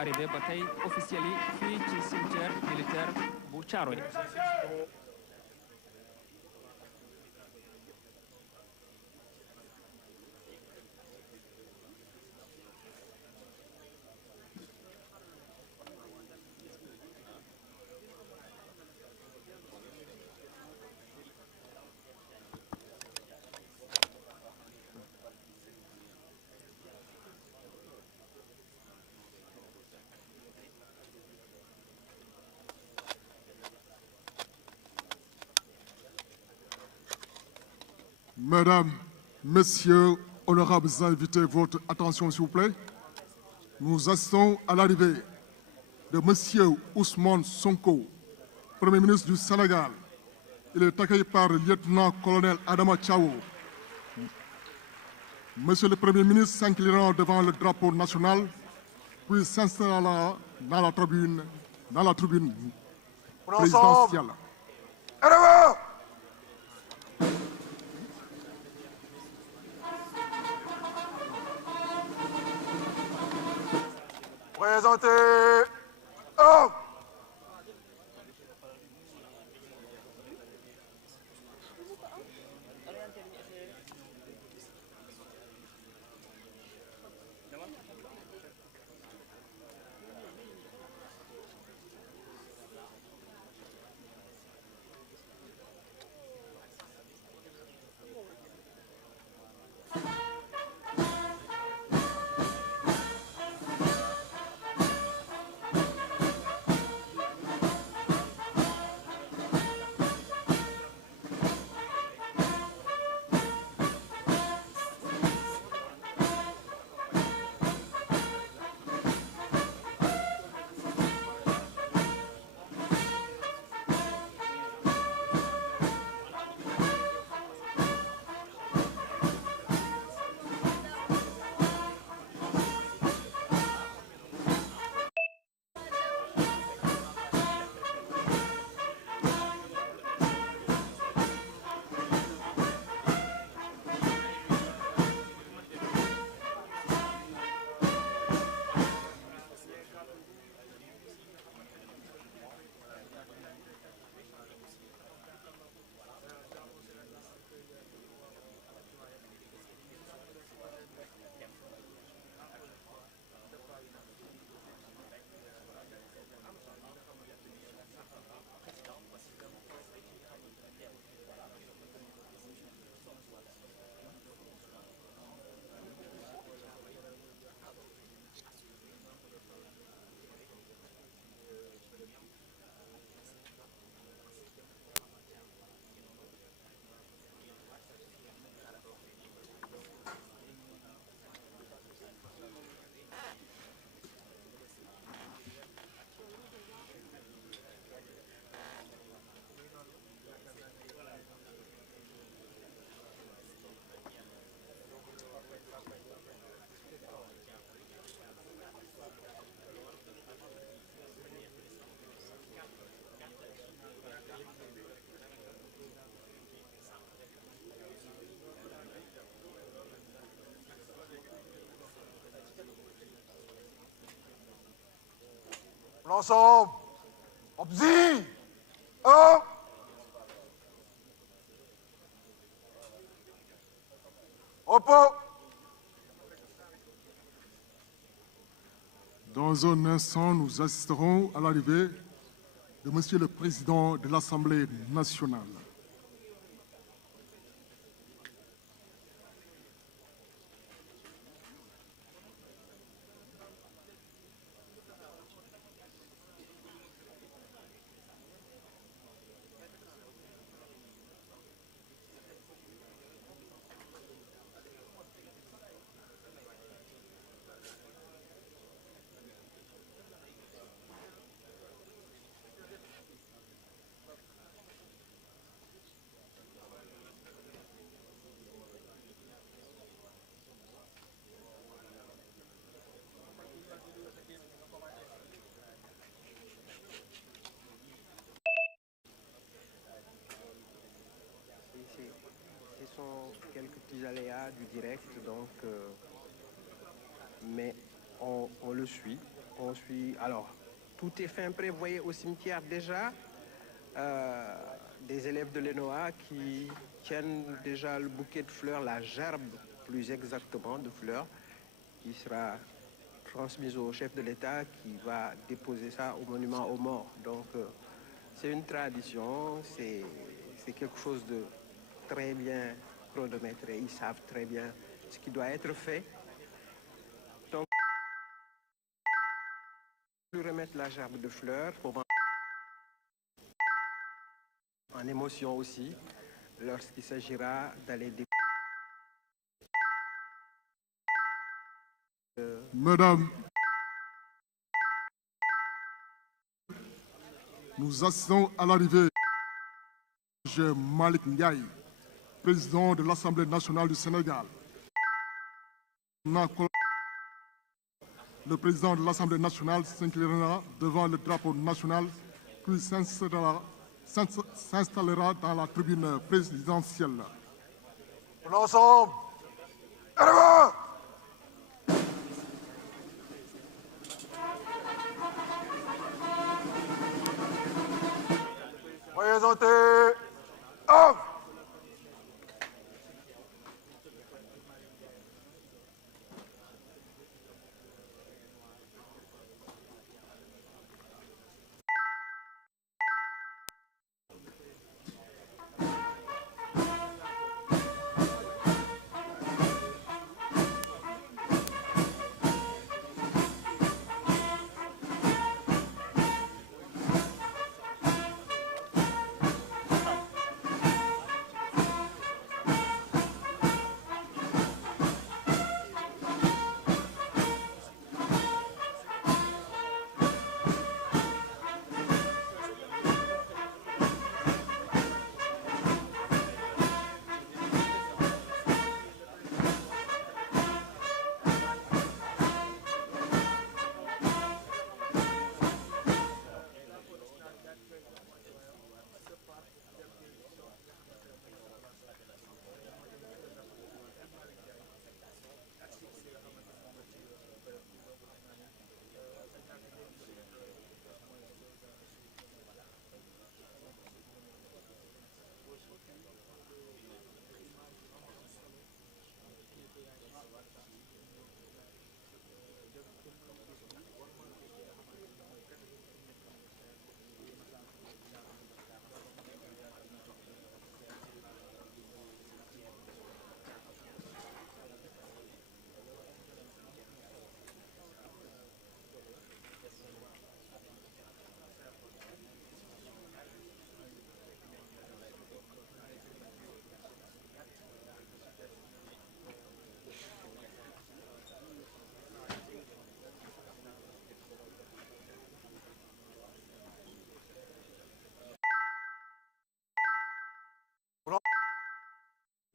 arrivé ba tey officiel yi fii ci cimetière militaire bu Thiaroye. Mesdames, Messieurs, honorables invités, votre attention s'il vous plaît. Nous assistons à l'arrivée de Monsieur Ousmane Sonko, Premier ministre du Sénégal. Il est accueilli par le lieutenant-colonel Adama Tchao. Monsieur le Premier ministre s'inclinant devant le drapeau national, puis s'installant dans la tribune présidentielle. Présentez. Oh! L'ensemble. Obzi. Oh. Repos. Dans un instant, nous assisterons à l'arrivée de Monsieur le Président de l'Assemblée nationale. Ce sont quelques petits aléas du direct, donc, mais on le suit, Alors, tout est fin prêt, vous voyez, au cimetière déjà. Des élèves de l'ENOA qui tiennent déjà le bouquet de fleurs, la gerbe plus exactement de fleurs, qui sera transmise au chef de l'État qui va déposer ça au monument aux morts. Donc c'est une tradition, c'est quelque chose de très bien chronométré, ils savent très bien ce qui doit être fait. Donc, lui remettre la gerbe de fleurs pour en émotion aussi, lorsqu'il s'agira d'aller Mesdames, nous assistons à l'arrivée de Malik Ndiaye, président de l'Assemblée nationale du Sénégal. Le président de l'Assemblée nationale s'inclinera devant le drapeau national, puis s'installera dans la tribune présidentielle. L'ensemble. À l'avant. Présentez. Homme.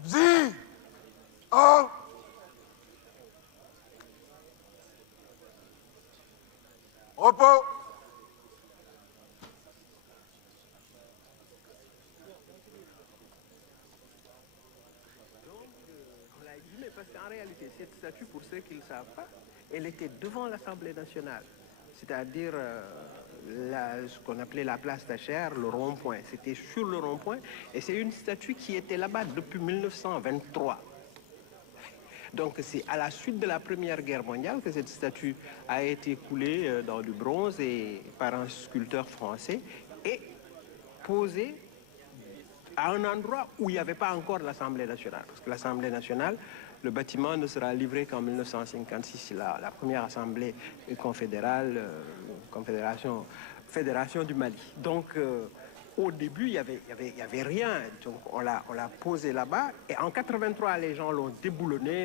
Zi. Homme. Repos. On l'a exhumée parce qu'en réalité, cette statue, pour ceux qui ne le savent pas, elle était devant l'Assemblée nationale, c'est-à-dire ce qu'on appelait la place Tachère, le rond-point. C'était sur le rond-point et c'est une statue qui était là-bas depuis 1923. Donc c'est à la suite de la Première Guerre mondiale que cette statue a été coulée dans du bronze et par un sculpteur français et posée à un endroit où il n'y avait pas encore l'Assemblée nationale. Parce que l'Assemblée nationale, le bâtiment ne sera livré qu'en 1956, la première Assemblée confédérale, Fédération du Mali. Donc au début, il y avait rien. Donc on l'a posé là-bas et en 83, les gens l'ont déboulonné.